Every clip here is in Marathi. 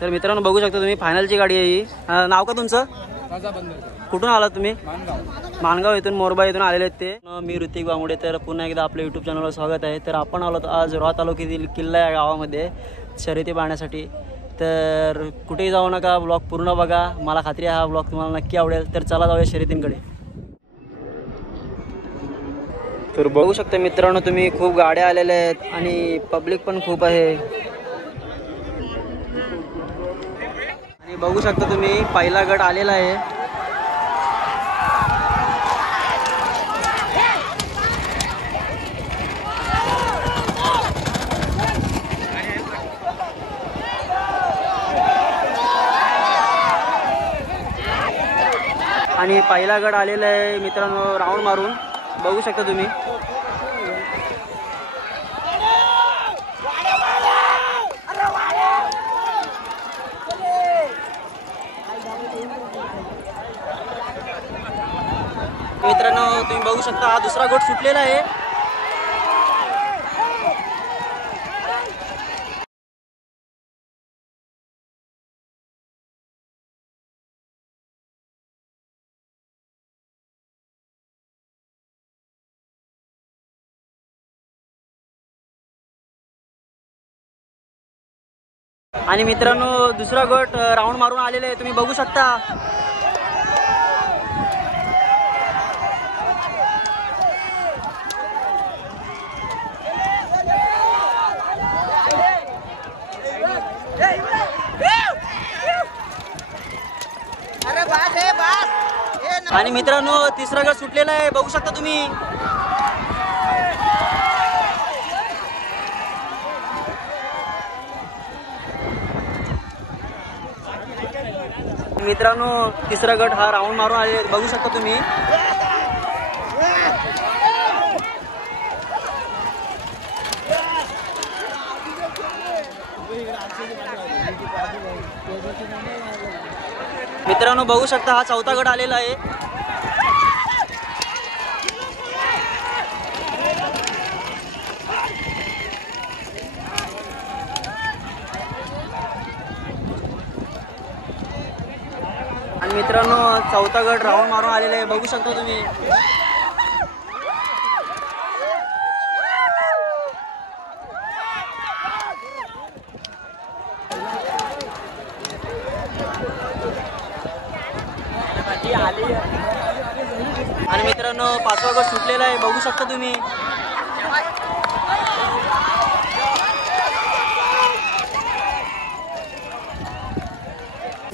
तर मित्रांनो बघू शकता तुम्ही फायनलची गाडी आहे ही. नाव का तुमचं? कुठून आला तुम्ही? माणगाव इथून मोरबा इथून आलेले आहेत ते. मी ऋतिक बामुडे. तर पुन्हा एकदा आपल्या यूट्यूब चॅनलवर स्वागत आहे. तर आपण आलो आज रोहा तालुक्यातील किल्ला या गावामध्ये शर्यती पाहण्यासाठी. तर कुठेही जाऊ नका, ब्लॉग पूर्ण बघा. मला खात्री आहे हा ब्लॉग तुम्हाला नक्की आवडेल. तर चला जाऊया शर्यतींकडे. तर बघू शकता मित्रांनो तुम्ही खूप गाड्या आलेल्या आहेत आणि पब्लिक पण खूप आहे. आणि बघू शकता तुम्ही पहिला गट आलेला आहे. आणि पहिला गट आलेला आहे मित्रांनो राऊंड मारून. बघू शकता तुम्ही. मित्रांनो तुम्ही बघू शकता हा दुसरा गट सुटलेला आहे. आणि मित्रांनो दुसरा गट राऊंड मारून आलेला आहे तुम्ही बघू शकता. आणि मित्रांनो तिसरा गट सुटलेला आहे बघू शकता तुम्ही. मित्रांनो तिसरा गट हा राऊंड मारून आले बघू शकता तुम्ही. मित्रांनो बघू शकता हा चौथा गट आलेला आहे. आणि मित्रांनो चौथा गट राऊंड मारून आलेला आहे बघू शकता तुम्ही. आणि मित्रांनो पाचवा गट सुटलेला आहे बघू शकता तुम्ही.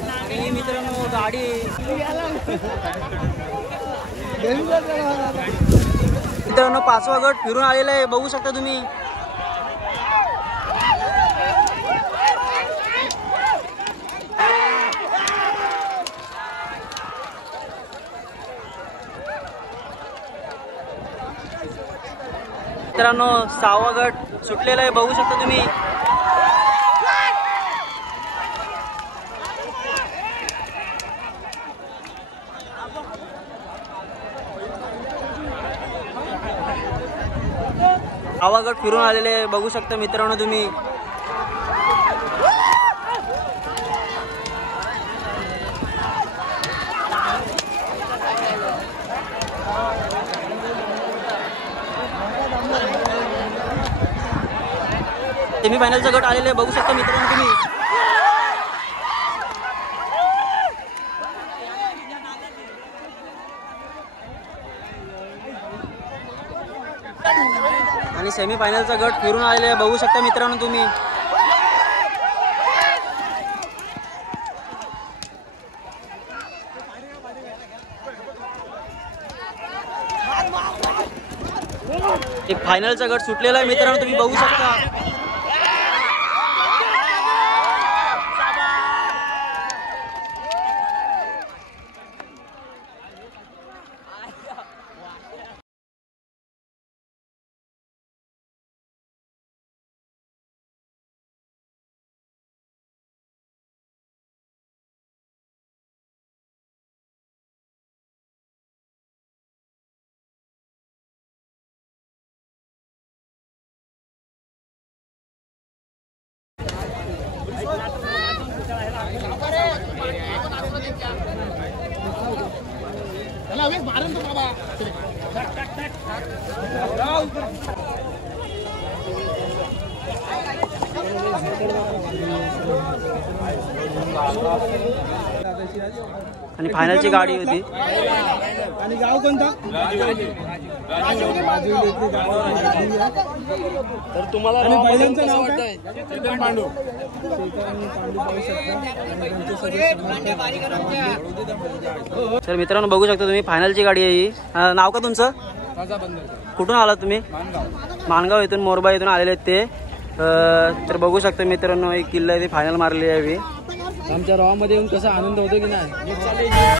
आणि मित्रांनो गाडी मित्रांनो पाचवा गट फिरून आलेला आहे बघू शकता तुम्ही. मित्रांनो सहावा गट सुटलेला आहे बघू शकता तुम्ही. सहावा गट फिरून आलेले बघू शकता मित्रांनो तुम्ही. सेमीफायनलचा गट आलेले बघू शकता मित्रांनो तुम्ही. आणि सेमीफायनलचा गट फिरून आलेले बघू शकता मित्रांनो तुम्ही. एक फायनलचा गट सुटलेला आहे मित्रांनो तुम्ही बघू शकता. आणि फायनलची गाडी होती. आणि गाव कोणतं? तर तुम्हाला बैलांचं नाव काय? चेतन पांडू. तर मित्रांनो बघू शकता तुम्ही फायनलची गाडी आहे ही. नाव का तुमचं? कुठून आलात तुम्ही? माणगाव येथून मोरबा येथून आलेले आहेत ते. तर बघू शकता मित्रांनो एक किल्ला आहे ती फायनल मारली आहे. आमच्या रॉमध्ये येऊन कसा आनंद होतो की नाही.